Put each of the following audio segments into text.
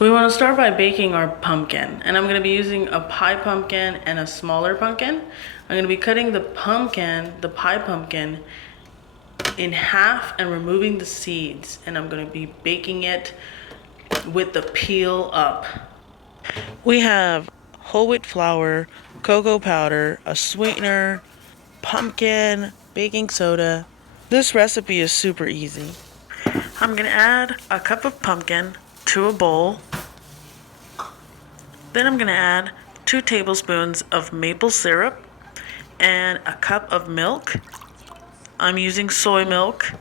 We want to start by baking our pumpkin, and I'm going to be using a pie pumpkin and a smaller pumpkin. I'm going to be cutting the pie pumpkin, in half and removing the seeds, and I'm going to be baking it with the peel up. We have whole wheat flour, cocoa powder, a sweetener, pumpkin, baking soda. This recipe is super easy. I'm going to add a cup of pumpkin to a bowl. Then I'm going to add 2 tablespoons of maple syrup and a cup of milk. I'm using soy milk.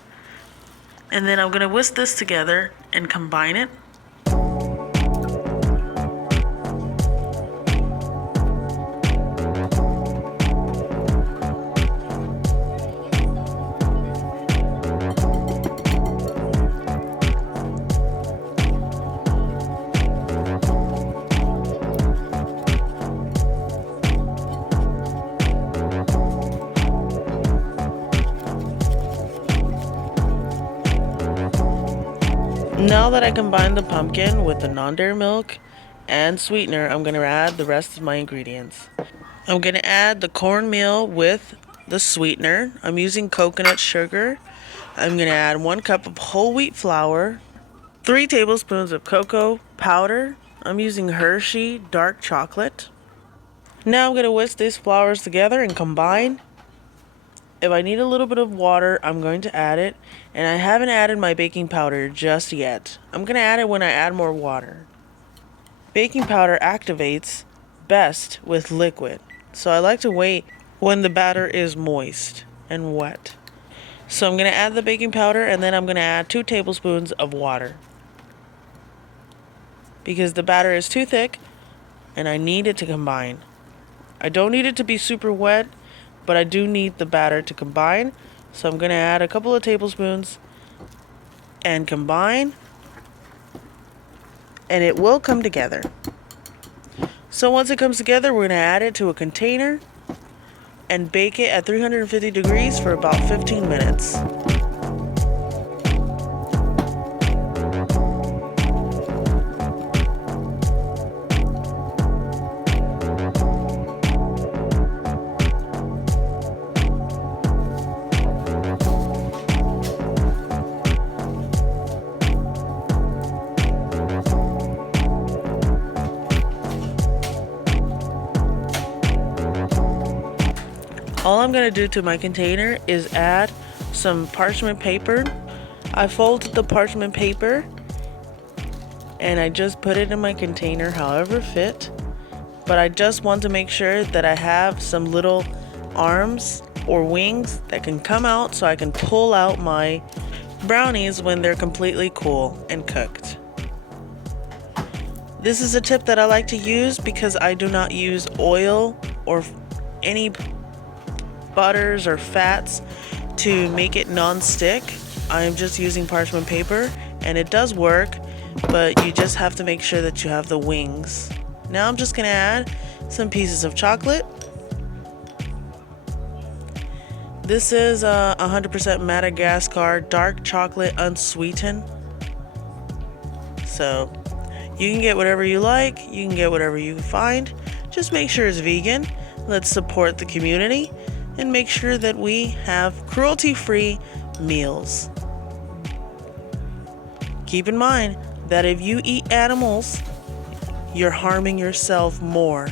And then I'm going to whisk this together and combine it. Now that I combined the pumpkin with the non-dairy milk and sweetener, I'm going to add the rest of my ingredients. I'm going to add the cornmeal with the sweetener. I'm using coconut sugar. I'm going to add 1 cup of whole wheat flour, 3 tablespoons of cocoa powder. I'm using Hershey dark chocolate. Now I'm going to whisk these flours together and combine. If I need a little bit of water, I'm going to add it. And I haven't added my baking powder just yet. I'm going to add it when I add more water. Baking powder activates best with liquid. So I like to wait when the batter is moist and wet. So I'm going to add the baking powder, and then I'm going to add 2 tablespoons of water. Because the batter is too thick and I need it to combine. I don't need it to be super wet, but I do need the batter to combine. So I'm going to add a couple of tablespoons and combine, and it will come together. So once it comes together, we're going to add it to a container and bake it at 350 degrees for about 15 minutes. All I'm going to do to my container is add some parchment paper. I folded the parchment paper and I just put it in my container however fit. But I just want to make sure that I have some little arms or wings that can come out so I can pull out my brownies when they're completely cool and cooked. This is a tip that I like to use because I do not use oil or any butters or fats to make it non-stick. I'm just using parchment paper and it does work, but you just have to make sure that you have the wings. Now I'm just gonna add some pieces of chocolate. This is 100% Madagascar dark chocolate unsweetened. So you can get whatever you like, you can get whatever you find. Just make sure it's vegan. Let's support the community and make sure that we have cruelty-free meals. Keep in mind that if you eat animals, you're harming yourself more.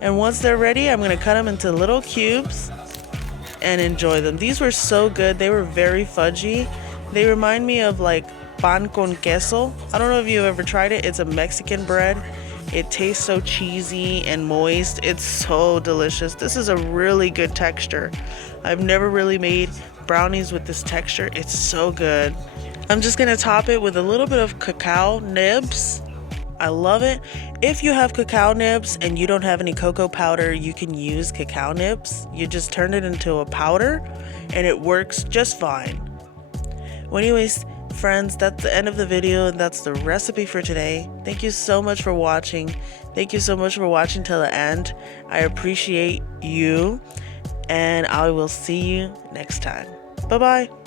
And once they're ready, I'm going to cut them into little cubes and enjoy them. These were so good. They were very fudgy. They remind me of like pan con queso. I don't know if you've ever tried it. It's a Mexican bread. It tastes so cheesy and moist. It's so delicious. This is a really good texture. I've never really made brownies with this texture. It's so good. I'm just gonna top it with a little bit of cacao nibs. I love it. If you have cacao nibs and you don't have any cocoa powder, you can use cacao nibs. You just turn it into a powder and it works just fine. Well, anyways, friends, that's the end of the video, and that's the recipe for today. Thank you so much for watching. Thank you so much for watching till the end. I appreciate you, and I will see you next time. Bye-bye.